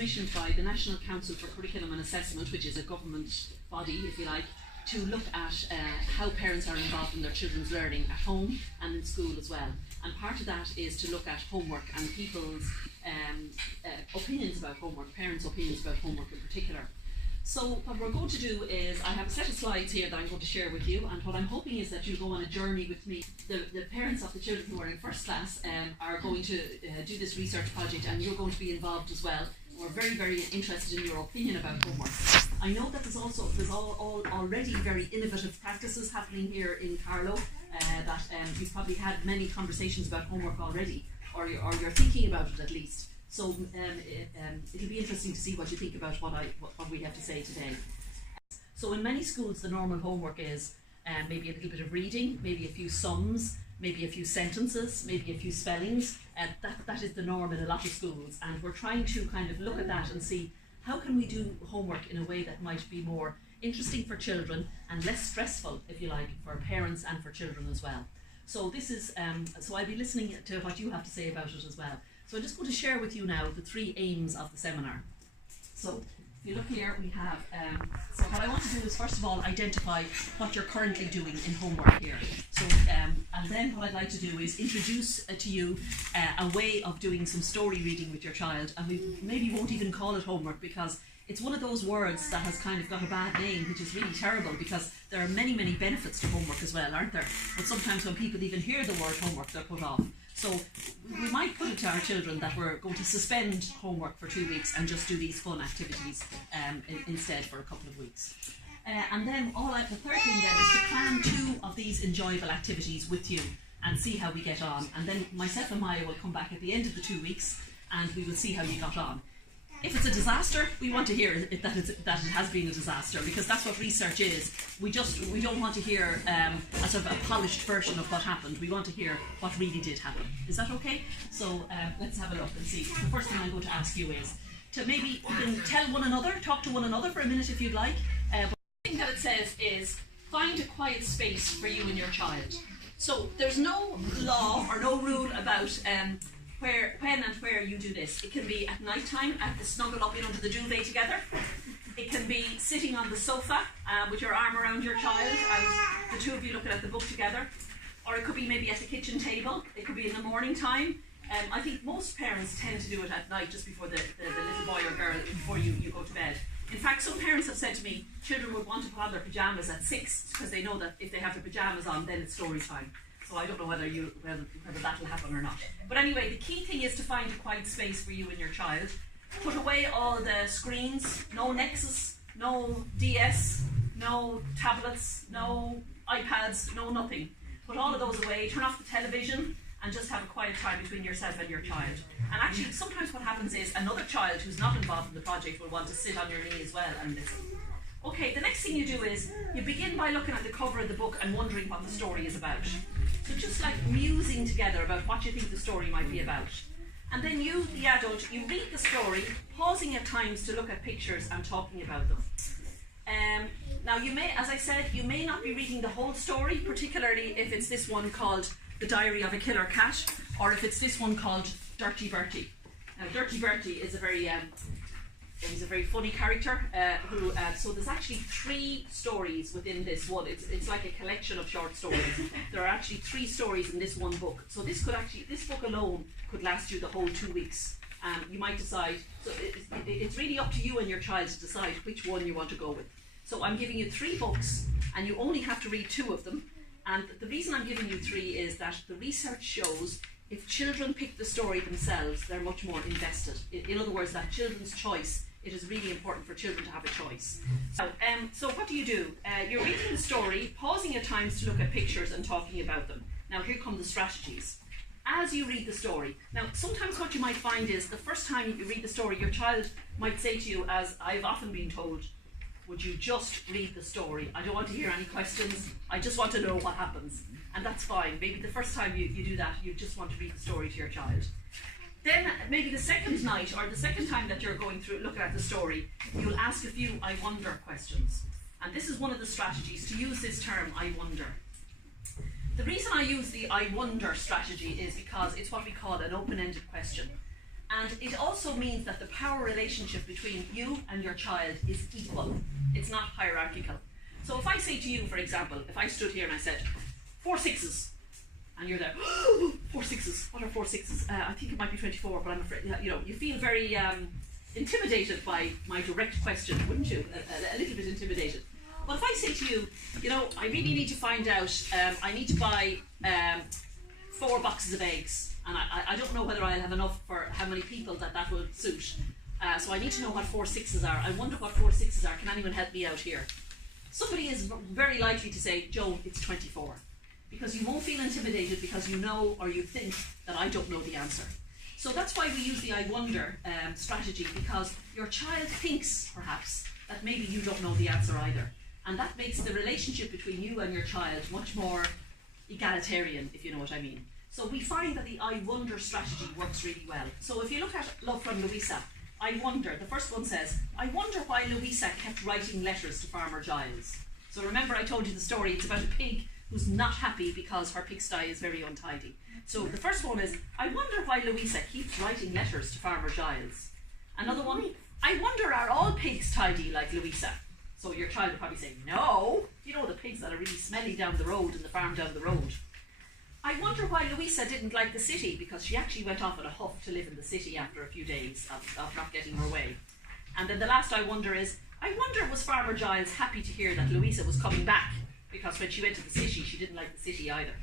Commissioned by the National Council for Curriculum and Assessment, which is a government body, if you like, to look at how parents are involved in their children's learning at home and in school as well. And part of that is to look at homework and people's opinions about homework, parents' opinions about homework in particular. So what we're going to do is, I have a set of slides here that I'm going to share with you, and what I'm hoping is that you'll go on a journey with me. The parents of the children who are in first class are going to do this research project, and you're going to be involved as well. We're very, very interested in your opinion about homework. I know that there's already very innovative practices happening here in Carlow, that you've probably had many conversations about homework already, or you're thinking about it at least. So it'll be interesting to see what you think about what we have to say today. So in many schools, the normal homework is maybe a little bit of reading, maybe a few sums, maybe a few sentences, maybe a few spellings. That is the norm in a lot of schools, and we're trying to kind of look at that and see how can we do homework in a way that might be more interesting for children and less stressful, if you like, for parents and for children as well. So this is so I'll be listening to what you have to say about it as well. So I'm just going to share with you now the 3 aims of the seminar. So if you look here, we have, so what I want to do is first of all identify what you're currently doing in homework here. So, and then what I'd like to do is introduce to you a way of doing some story reading with your child, and we maybe won't even call it homework because it's one of those words that has kind of got a bad name, which is really terrible because there are many, many benefits to homework as well, aren't there? But sometimes when people even hear the word homework, they're put off. So we might put it to our children that we're going to suspend homework for 2 weeks and just do these fun activities instead for a couple of weeks. And then the third thing then is to plan 2 of these enjoyable activities with you and see how we get on. And then myself and Maya will come back at the end of the 2 weeks and we will see how you got on. If it's a disaster, we want to hear that it has been a disaster, because that's what research is. We don't want to hear a sort of a polished version of what happened. We want to hear what really did happen. Is that okay? So let's have a look and see. The first thing I'm going to ask you is to maybe you can tell one another, talk to one another for a minute if you'd like. But the thing that it says is find a quiet space for you and your child. So there's no law or no rule about when and where you do this. It can be at night time, snuggle up under the duvet together. It can be sitting on the sofa with your arm around your child and the 2 of you looking at the book together. Or it could be maybe at the kitchen table. It could be in the morning time. I think most parents tend to do it at night just before the little boy or girl, before you go to bed. In fact, some parents have said to me, children would want to put on their pyjamas at 6 because they know that if they have their pyjamas on, then it's story time. So I don't know whether that'll happen or not. But anyway, the key thing is to find a quiet space for you and your child. Put away all the screens, no Nexus, no DS, no tablets, no iPads, no nothing. Put all of those away, turn off the television, and just have a quiet time between yourself and your child. And actually, sometimes what happens is another child who's not involved in the project will want to sit on your knee as well and listen. Okay, the next thing you do is you begin by looking at the cover of the book and wondering what the story is about. So just like musing together about what you think the story might be about. And then you, the adult, you read the story, pausing at times to look at pictures and talking about them. Now you may, as I said, you may not be reading the whole story, particularly if it's this one called The Diary of a Killer Cat, or if it's this one called Dirty Bertie. Now Dirty Bertie is a very he's a very funny character so there's actually 3 stories within this one. It's like a collection of short stories. There are actually 3 stories in this one book. So this book alone could last you the whole 2 weeks. You might decide, so it's really up to you and your child to decide which one you want to go with. So I'm giving you 3 books and you only have to read 2 of them. And the reason I'm giving you 3 is that the research shows if children pick the story themselves, they're much more invested. In other words, that children's choice, it is really important for children to have a choice. So what do? You're reading the story, pausing at times to look at pictures and talking about them. Now here come the strategies. As you read the story, now sometimes what you might find is the first time you read the story, your child might say to you, as I've often been told, would you just read the story? I don't want to hear any questions, I just want to know what happens. And that's fine. Maybe the first time you do that, you just want to read the story to your child. Then maybe the second night or the second time that you're going through looking at the story, you'll ask a few I wonder questions. And this is one of the strategies, to use this term, I wonder. The reason I use the I wonder strategy is because it's what we call an open-ended question. And it also means that the power relationship between you and your child is equal. It's not hierarchical. So if I say to you, for example, if I stood here and I said, 4 sixes, and you're there, 4 sixes, what are 4 sixes? I think it might be 24, but I'm afraid, you feel very intimidated by my direct question, wouldn't you? A little bit intimidated. But if I say to you, I really need to find out, I need to buy 4 boxes of eggs, and I don't know whether I'll have enough for how many people that will suit. So I need to know what 4 sixes are. I wonder what 4 sixes are. Can anyone help me out here? Somebody is very likely to say, Joan, it's 24. Because you won't feel intimidated because you know or you think that I don't know the answer. So that's why we use the I wonder strategy, because your child thinks, perhaps, that maybe you don't know the answer either. And that makes the relationship between you and your child much more egalitarian, if you know what I mean. So we find that the I wonder strategy works really well. So if you look at Love from Louisa, I wonder, the first one says, I wonder why Louisa kept writing letters to Farmer Giles. So remember I told you the story, it's about a pig who's not happy because her pigsty is very untidy. So the first one is, I wonder why Louisa keeps writing letters to Farmer Giles. Another one, I wonder are all pigs tidy like Louisa? So your child would probably say, no. You know the pigs that are really smelly down the road in the farm down the road. I wonder why Louisa didn't like the city, because she actually went off in a huff to live in the city after a few days of not getting her way. And then the last I wonder is, I wonder was Farmer Giles happy to hear that Louisa was coming back, because when she went to the city, she didn't like the city either.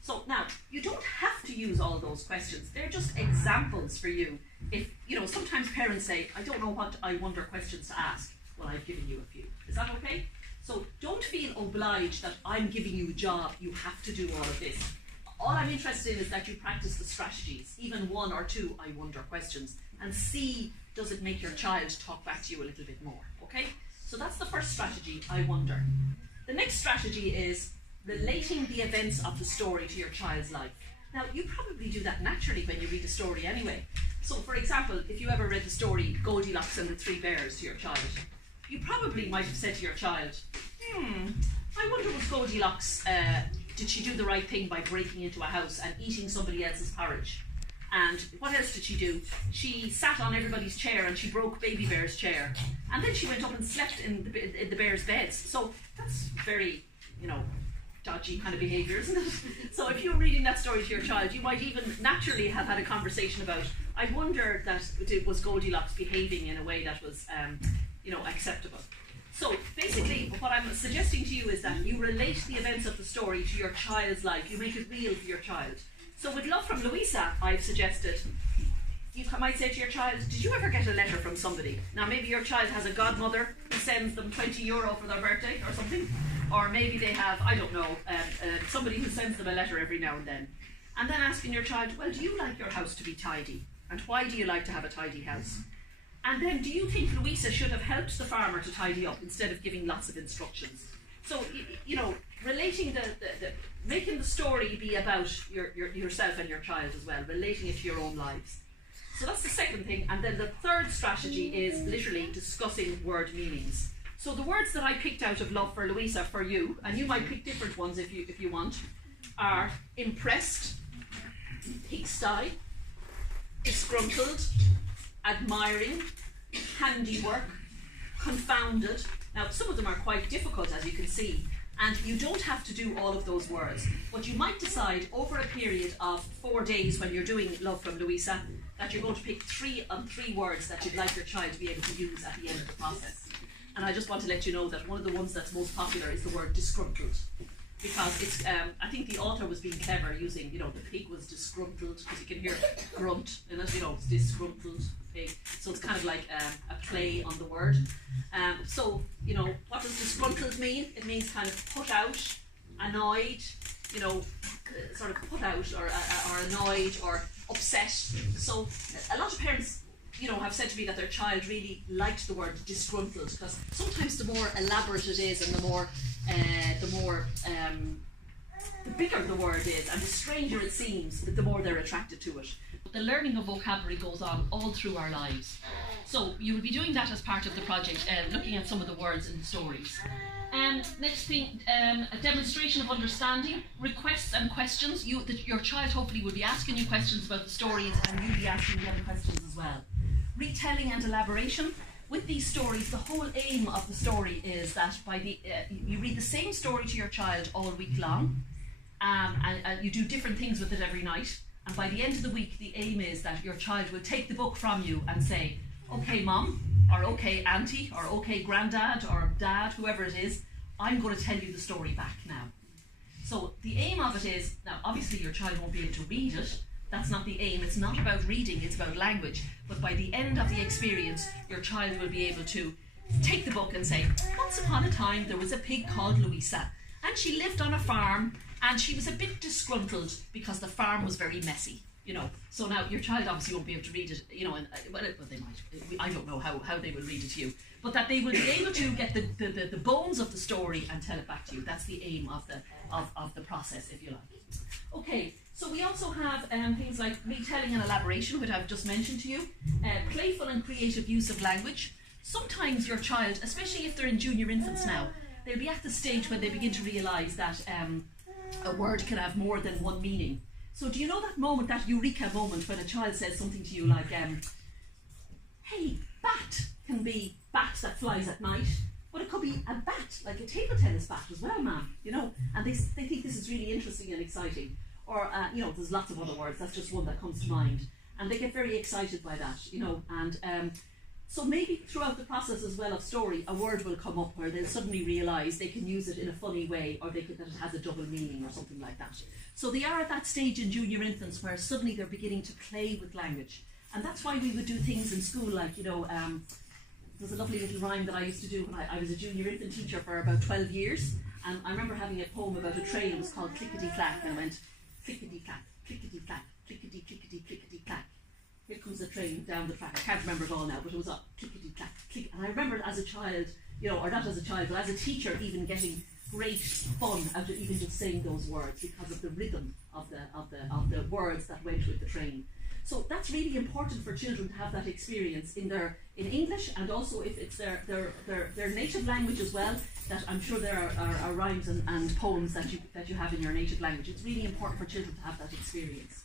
So now, you don't have to use all those questions. They're just examples for you. If, sometimes parents say, I don't know what I wonder questions to ask. Well, I've given you a few. Is that okay? So don't feel obliged that I'm giving you a job, you have to do all of this. All I'm interested in is that you practice the strategies, even 1 or 2 I wonder questions, and see, does it make your child talk back to you a little bit more, okay? So that's the first strategy, I wonder. The next strategy is relating the events of the story to your child's life. Now, you probably do that naturally when you read a story anyway. So, for example, if you ever read the story Goldilocks and the 3 Bears to your child, you probably might have said to your child, I wonder was Goldilocks, did she do the right thing by breaking into a house and eating somebody else's porridge? And what else did she do? She sat on everybody's chair and she broke Baby Bear's chair. And then she went up and slept in the bears' beds. So that's very, dodgy kind of behaviour, isn't it? So if you're reading that story to your child, you might even naturally have had a conversation about, I wonder that was Goldilocks behaving in a way that was, acceptable. So basically, what I'm suggesting to you is that you relate the events of the story to your child's life. You make it real for your child. So with Love from Louisa, I've suggested, you might say to your child, did you ever get a letter from somebody? Now maybe your child has a godmother who sends them €20 for their birthday or something. Or maybe they have, I don't know, somebody who sends them a letter every now and then. And then asking your child, well, do you like your house to be tidy? And why do you like to have a tidy house? And then, do you think Louisa should have helped the farmer to tidy up instead of giving lots of instructions? So, relating making the story be about yourself and your child as well, relating it to your own lives. So that's the second thing. And then the third strategy is literally discussing word meanings. So the words that I picked out of Love for Louisa for you, and you might pick different ones if you want, are impressed, pigsty, disgruntled, admiring, handiwork, confounded. Now some of them are quite difficult, as you can see, and you don't have to do all of those words, but you might decide over a period of 4 days when you're doing Love from Louisa that you're going to pick 3 words that you'd like your child to be able to use at the end of the process. And I just want to let you know that one of the ones that's most popular is the word disgruntled, because it's I think the author was being clever using, the pig was disgruntled, because you can hear grunt in it, it's disgruntled pig. So it's kind of like a play on the word. So, what does disgruntled mean? It means kind of put out, annoyed, sort of put out or annoyed or upset. So a lot of parents, have said to me that their child really liked the word disgruntled, because sometimes the more elaborate it is and the more the bigger the word is and the stranger it seems, the more they're attracted to it. The learning of vocabulary goes on all through our lives. So you will be doing that as part of the project, looking at some of the words in the stories. Next thing, a demonstration of understanding, requests and questions. Your child hopefully will be asking you questions about the stories and you'll be asking them questions as well. Retelling and elaboration. With these stories, the whole aim of the story is that you read the same story to your child all week long, and you do different things with it every night. And by the end of the week, the aim is that your child will take the book from you and say, okay, mom, or okay, auntie, or okay, granddad, or dad, whoever it is, I'm going to tell you the story back now. So the aim of it is, now obviously your child won't be able to read it. That's not the aim. It's not about reading, it's about language. But by the end of the experience, your child will be able to take the book and say, once upon a time there was a pig called Louisa, and she lived on a farm, and she was a bit disgruntled because the farm was very messy, you know. So now your child obviously won't be able to read it, you know, and well, they might. I don't know how they will read it to you, but that they will be able to get the bones of the story and tell it back to you. That's the aim of the process, if you like. Okay, so we also have things like retelling and elaboration, which I've just mentioned to you, playful and creative use of language. Sometimes your child, especially if they're in junior infants now, they'll be at the stage when they begin to realise that a word can have more than one meaning. So do you know that moment, that eureka moment, when a child says something to you like, hey, bat can be bat that flies at night, but it could be a bat, like a table tennis bat as well, ma'am, you know, and they think this is really interesting and exciting. Or, you know, there's lots of other words, that's just one that comes to mind. And they get very excited by that, you know, and so maybe throughout the process as well of story, a word will come up where they'll suddenly realise they can use it in a funny way, or that it has a double meaning or something like that. So they are at that stage in junior infants where suddenly they're beginning to play with language. And that's why we would do things in school like, you know, there's a lovely little rhyme that I used to do when I was a junior infant teacher for about 12 years. And I remember having a poem about a train. It was called Clickety-Clack, and I went, clickety-clack, clickety-clack, clickety-clickety-clickety-clack. Here comes the train down the track. I can't remember it all now, but it was up, clickety-clack, click. And I remember as a child, you know, or not as a child, but as a teacher, even getting great fun out of even just saying those words because of the rhythm of the words that went with the train. So that's really important for children to have that experience in English, and also if it's their native language as well. That I'm sure there are rhymes and poems that you have in your native language. It's really important for children to have that experience.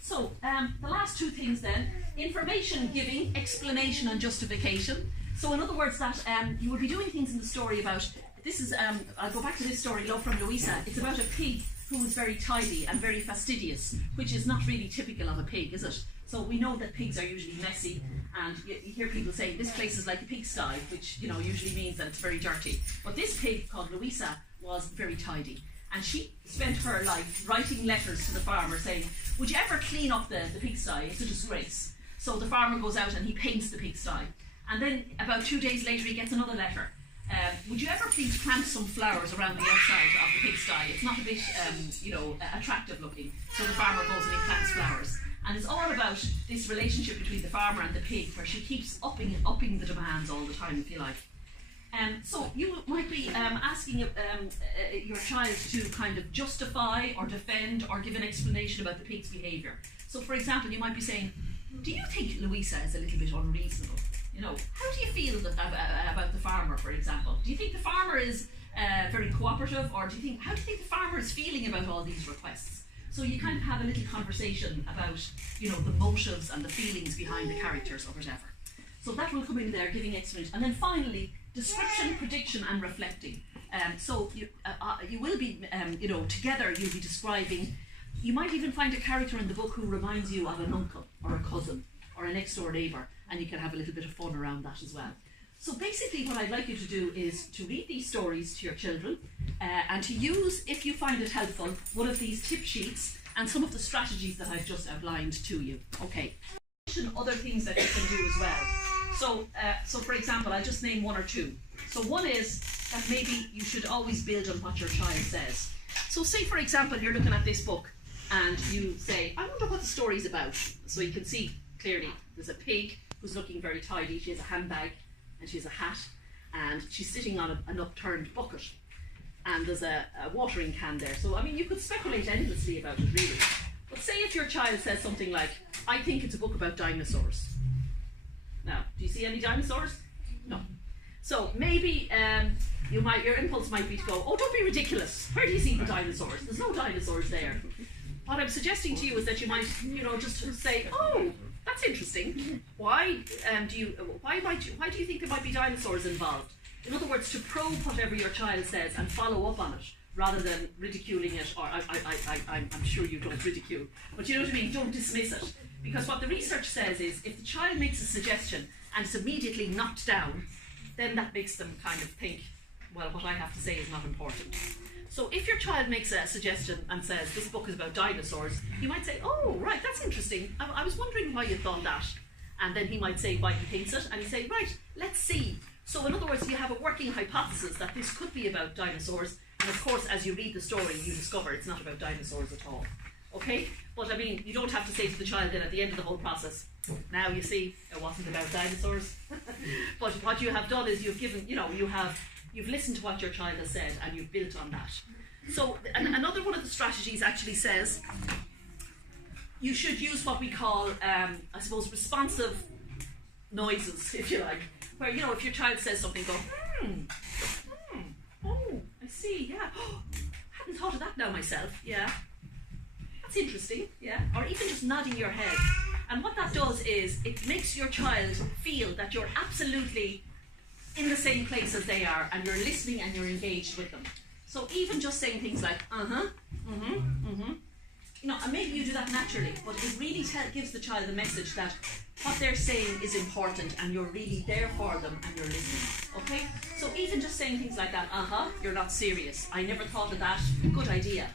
So the last two things then: information giving, explanation, and justification. So in other words, that you will be doing things in the story about. This is I'll go back to this story, Love from Louisa. It's about a pig who was very tidy and very fastidious, which is not really typical of a pig, is it? So we know that pigs are usually messy, and you hear people saying this place is like a pigsty, which, you know, usually means that it's very dirty. But this pig called Louisa was very tidy, and she spent her life writing letters to the farmer saying, would you ever clean up the pigsty? It's a disgrace. So the farmer goes out and he paints the pigsty, and then about 2 days later he gets another letter. Would you ever please plant some flowers around the outside of the pigsty? It's not a bit, you know, attractive looking. So the farmer goes and he plants flowers. And it's all about this relationship between the farmer and the pig, where she keeps upping the demands all the time, if you like. So you might be asking your child to kind of justify or defend or give an explanation about the pig's behaviour. So for example, you might be saying, do you think Louisa is a little bit unreasonable? You know, how do you feel about the farmer, for example? Do you think the farmer is very cooperative, or how do you think the farmer is feeling about all these requests? So you kind of have a little conversation about, you know, the motives and the feelings behind the characters or whatever. So that will come in there, giving explanation. And then finally, description, prediction, and reflecting. So you will be, you know, together you'll be describing. You might even find a character in the book who reminds you of an uncle or a cousin or a next door neighbour, and you can have a little bit of fun around that as well. So basically what I'd like you to do is to read these stories to your children and to use, if you find it helpful, one of these tip sheets and some of the strategies that I've just outlined to you. Okay. Other things that you can do as well. So for example, I'll just name one or two. So one is that maybe you should always build on what your child says. So say for example, you're looking at this book and you say, I wonder what the story's about. So you can see clearly there's a pig who's looking very tidy. She has a handbag and she has a hat, and she's sitting on an upturned bucket. and there's a watering can there. So, I mean, you could speculate endlessly about it, really. But say if your child says something like, I think it's a book about dinosaurs. Now, do you see any dinosaurs? No. So maybe your impulse might be to go, oh, don't be ridiculous. Where do you see the dinosaurs? There's no dinosaurs there. What I'm suggesting to you is that you might, just say, oh, that's interesting. Why do you think there might be dinosaurs involved? In other words, to probe whatever your child says and follow up on it, rather than ridiculing it, or I'm sure you don't ridicule, but you know what I mean, don't dismiss it. Because what the research says is, if the child makes a suggestion and it's immediately knocked down, then that makes them kind of think, well, what I have to say is not important. So if your child makes a suggestion and says, this book is about dinosaurs, you might say, oh, right, that's interesting. I was wondering why you thought that. And then he might say why he thinks it, and he'd say, right, let's see. So in other words, you have a working hypothesis that this could be about dinosaurs, and of course, as you read the story, you discover it's not about dinosaurs at all. Okay? But I mean, you don't have to say to the child then at the end of the whole process, now you see, it wasn't about dinosaurs. But what you have done is you've given, you've listened to what your child has said and you've built on that. So another one of the strategies actually says you should use what we call, I suppose, responsive noises, if you like. Where, if your child says something, go, oh, I see, yeah. Hadn't thought of that now myself, yeah. That's interesting, yeah. Or even just nodding your head. And what that does is it makes your child feel that you're absolutely in the same place as they are, and you're listening and you're engaged with them. So even just saying things like, and maybe you do that naturally, but it really gives the child the message that what they're saying is important and you're really there for them and you're listening, okay? So even just saying things like that, you're not serious, I never thought of that, good idea.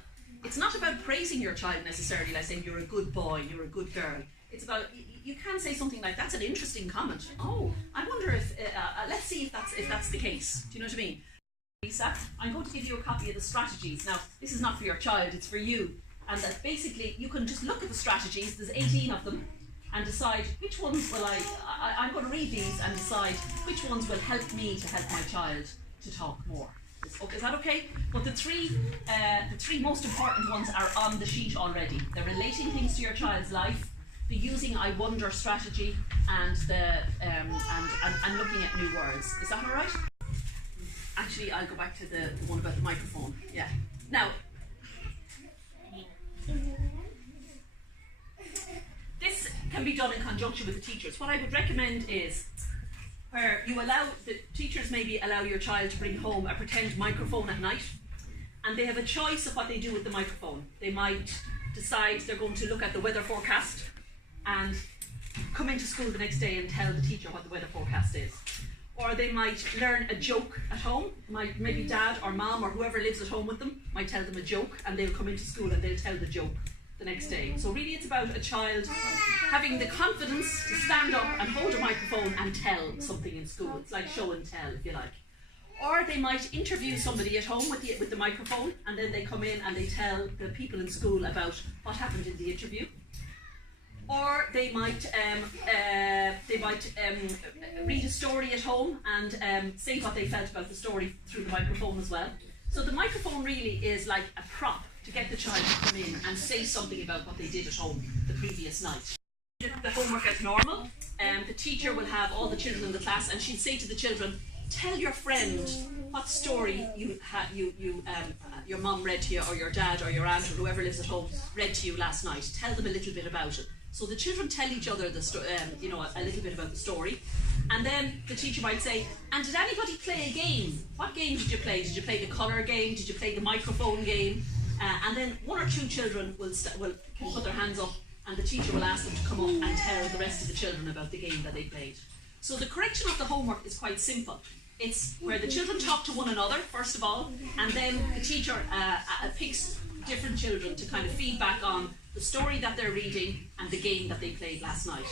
It's not about praising your child necessarily, like saying you're a good boy, you're a good girl. It's about, you can say something like, that's an interesting comment. Oh, I wonder if, let's see if that's the case. Do you know what I mean? Lisa, I'm going to give you a copy of the strategies. Now, this is not for your child, it's for you. And that basically, you can just look at the strategies, there's 18 of them, and decide which ones will I'm going to read these and decide which ones will help me to help my child to talk more. Is that okay? But the three most important ones are on the sheet already. They're relating things to your child's life, the using I wonder strategy, and the and looking at new words. Is that all right? Actually, I'll go back to the one about the microphone. Yeah. Now, this can be done in conjunction with the teachers. What I would recommend is where you allow the teachers maybe allow your child to bring home a pretend microphone at night, and they have a choice of what they do with the microphone. They might decide they're going to look at the weather forecast and come into school the next day and tell the teacher what the weather forecast is. Or they might learn a joke at home. Maybe dad or mom or whoever lives at home with them might tell them a joke, and they'll come into school and they'll tell the joke the next day. So really it's about a child having the confidence to stand up and hold a microphone and tell something in school. It's like show and tell, if you like. Or they might interview somebody at home with the microphone, and then they come in and they tell the people in school about what happened in the interview. Or they might read a story at home and say what they felt about the story through the microphone as well. So the microphone really is like a prop to get the child to come in and say something about what they did at home the previous night. The homework as normal. The teacher will have all the children in the class, and she'll say to the children, tell your friend what story your mum read to you, or your dad or your aunt or whoever lives at home read to you last night. Tell them a little bit about it. So the children tell each other a little bit about the story, and then the teacher might say, and did anybody play a game? What game did you play? Did you play the colour game? Did you play the microphone game? And then one or two children will put their hands up, and the teacher will ask them to come up and tell the rest of the children about the game that they played. So the correction of the homework is quite simple. It's where the children talk to one another, first of all, and then the teacher picks different children to kind of feedback on the story that they're reading and the game that they played last night.